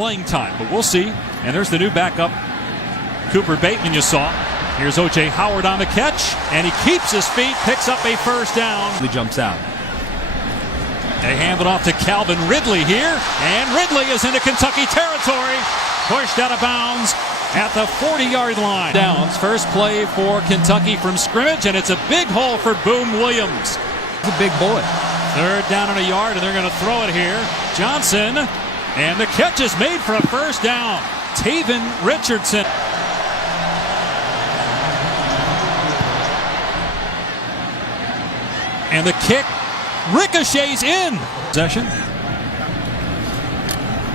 playing time, but we'll see. And there's the new backup, Cooper Bateman, you saw. Here's O.J. Howard on the catch, and he keeps his feet, picks up a first down. He jumps out. They hand it off to Calvin Ridley here, and Ridley is into Kentucky territory. Pushed out of bounds at the 40-yard line. Downs, first play for Kentucky from scrimmage, and it's a big hole for Boom Williams. He's a big boy. Third down and a yard, and they're going to throw it here. Johnson, and the catch is made for a first down. Taven Richardson. And the kick ricochets in. Possession.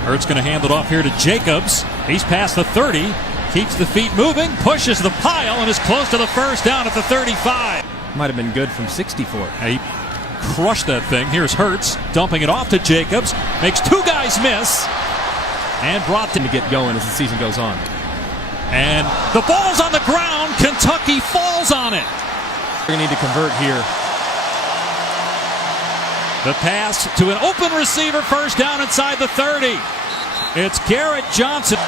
Hurts going to hand it off here to Jacobs. He's past the 30. Keeps the feet moving. Pushes the pile and is close to the first down at the 35. Might have been good from 64. He crushed that thing. Here's Hurts dumping it off to Jacobs. Makes two guys miss. And brought to get going as the season goes on. And the ball's on the ground. Kentucky falls on it. We're going to need to convert here. The pass to an open receiver, first down inside the 30. It's Garrett Johnson.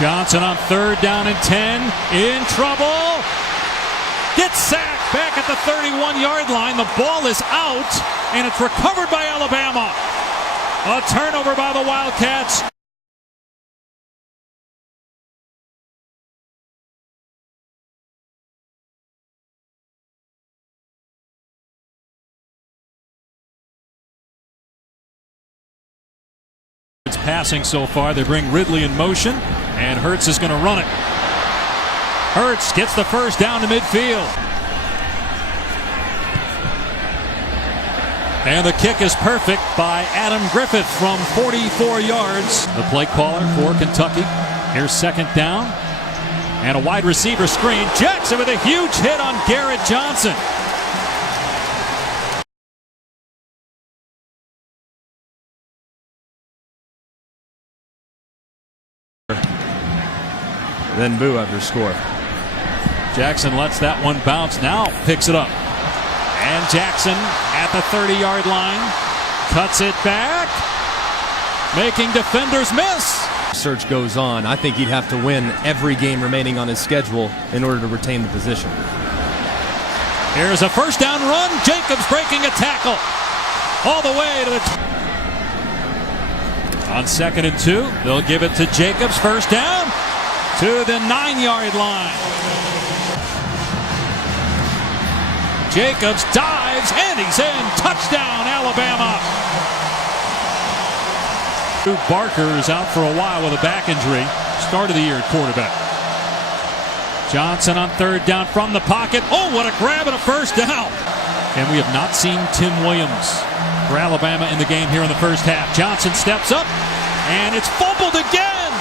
Johnson on third down and 10. In trouble. Gets sacked back at the 31-yard line. The ball is out, and it's recovered by Alabama. A turnover by the Wildcats. It's passing so far. They bring Ridley in motion, and Hurts is going to run it. Hurts gets the first down to midfield. And the kick is perfect by Adam Griffith from 44 yards. The play caller for Kentucky. Here's second down. And a wide receiver screen. Jackson with a huge hit on Garrett Johnson. Then boo after score. Jackson lets that one bounce. Now picks it up. And Jackson at the 30-yard line. Cuts it back. Making defenders miss. Search goes on. I think he'd have to win every game remaining on his schedule in order to retain the position. Here's a first down run. Jacobs breaking a tackle. All the way to the... On second and 2, they'll give it to Jacobs. First down to the 9-yard line. Jacobs dives, and he's in. Touchdown, Alabama. Barker is out for a while with a back injury. Start of the year at quarterback. Johnson on third down from the pocket. Oh, what a grab and a first down. And we have not seen Tim Williams for Alabama in the game here in the first half. Johnson steps up, and it's fumbled again.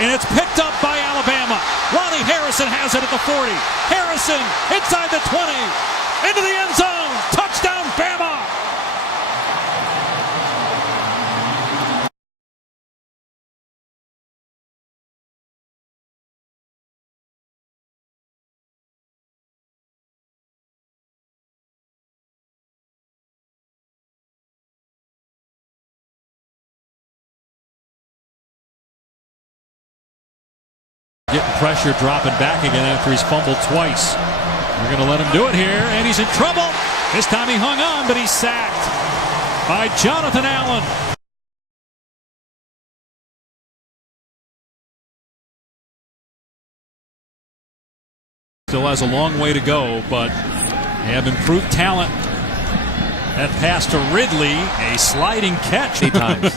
And it's picked up by Alabama. Ronnie Harrison has it at the 40. Harrison inside the 20. Into the end zone. Touchdown, Bama. Getting pressure, dropping back again after he's fumbled twice. We're going to let him do it here, and he's in trouble. This time he hung on, but he's sacked by Jonathan Allen. Still has a long way to go, but they have improved talent. That pass to Ridley, a sliding catch. 8 times.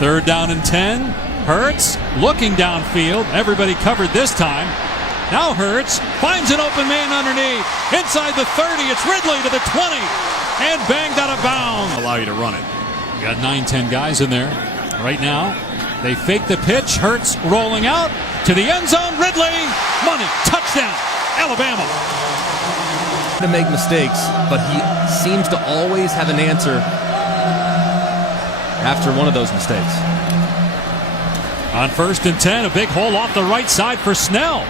Third down and 10. Hurts looking downfield. Everybody covered this time. Now Hurts finds an open man underneath. Inside the 30, it's Ridley to the 20. And banged out of bounds. Allow you to run it. You got 9-10 guys in there. Right now, they fake the pitch. Hurts rolling out to the end zone. Ridley, money, touchdown, Alabama. To make mistakes, but he seems to always have an answer after one of those mistakes. On first and 10, a big hole off the right side for Snell.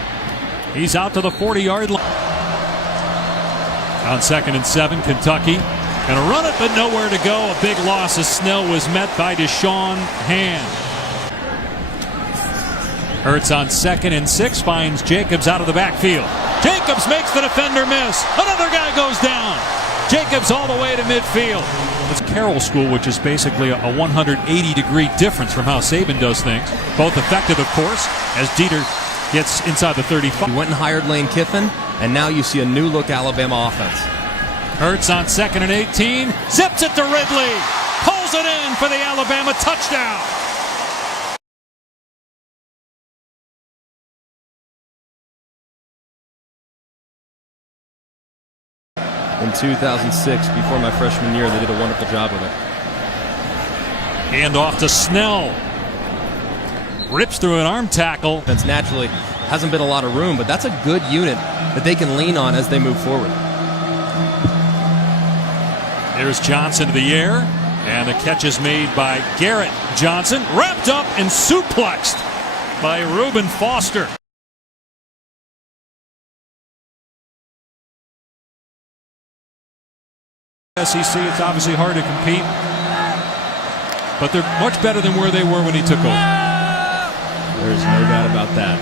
He's out to the 40-yard line. On second and 7, Kentucky Gonna run it, but nowhere to go. A big loss as Snell was met by Deshaun Hand. Hurts on 2nd and 6, finds Jacobs out of the backfield. Jacobs makes the defender miss. Another guy goes down. Jacobs all the way to midfield. It's Carroll School, which is basically a 180-degree difference from how Saban does things. Both effective, of course, as Dieter gets inside the 35. He went and hired Lane Kiffin, and now you see a new-look Alabama offense. Hurts on 2nd and 18. Zips it to Ridley. Pulls it in for the Alabama touchdown. In 2006, before my freshman year, they did a wonderful job with it. Hand off to Snell. Rips through an arm tackle. That's naturally hasn't been a lot of room, but that's a good unit that they can lean on as they move forward. There's Johnson to the air, and the catch is made by Garrett Johnson, wrapped up and suplexed by Reuben Foster. SEC, it's obviously hard to compete, but they're much better than where they were when he took over. There's no doubt about that.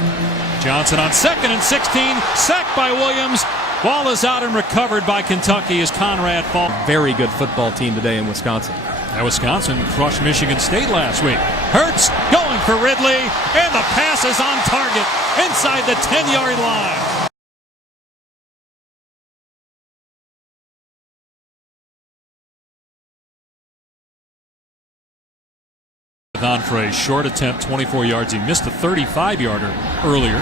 Johnson on 2nd and 16, sacked by Williams. Ball is out and recovered by Kentucky as Conrad falls. Very good football team today in Wisconsin. And Wisconsin crushed Michigan State last week. Hurts going for Ridley, and the pass is on target inside the 10-yard line. On for a short attempt, 24 yards. He missed a 35-yarder earlier,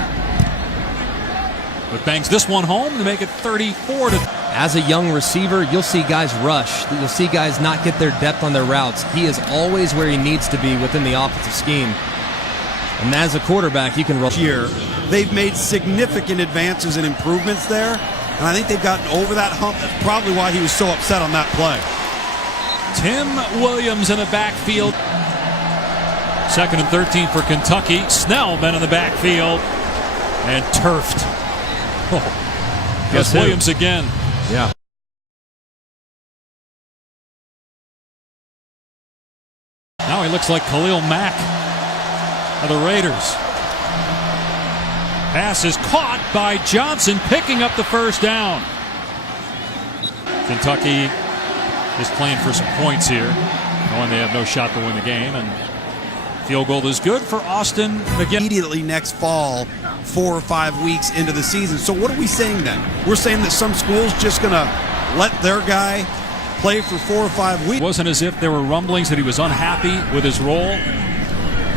but bangs this one home to make it 34. As a young receiver, you'll see guys rush. You'll see guys not get their depth on their routes. He is always where he needs to be within the offensive scheme. And as a quarterback, you can rush. Here, they've made significant advances and improvements there, and I think they've gotten over that hump. That's probably why he was so upset on that play. Tim Williams in the backfield. 2nd and 13 for Kentucky. Snell been in the backfield and turfed. Oh, guess Williams again. Yeah. Now he looks like Khalil Mack of the Raiders. Pass is caught by Johnson, picking up the first down. Kentucky is playing for some points here, knowing they have no shot to win the game, and field goal is good for Austin McGinn. Immediately next fall, 4 or 5 weeks into the season. So what are we saying then? We're saying that some schools just going to let their guy play for 4 or 5 weeks. It wasn't as if there were rumblings that he was unhappy with his role,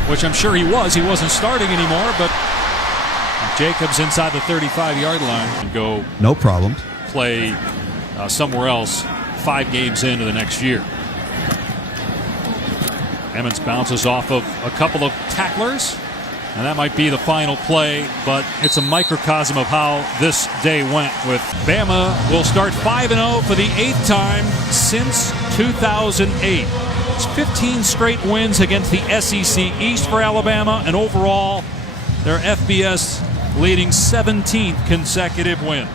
which I'm sure he was. He wasn't starting anymore, but Jacobs inside the 35-yard line and go no problem. Play somewhere else 5 games into the next year. Emmons bounces off of a couple of tacklers, and that might be the final play, but it's a microcosm of how this day went. With Bama will start 5-0 for the 8th time since 2008. It's 15 straight wins against the SEC East for Alabama, and overall their FBS leading 17th consecutive win.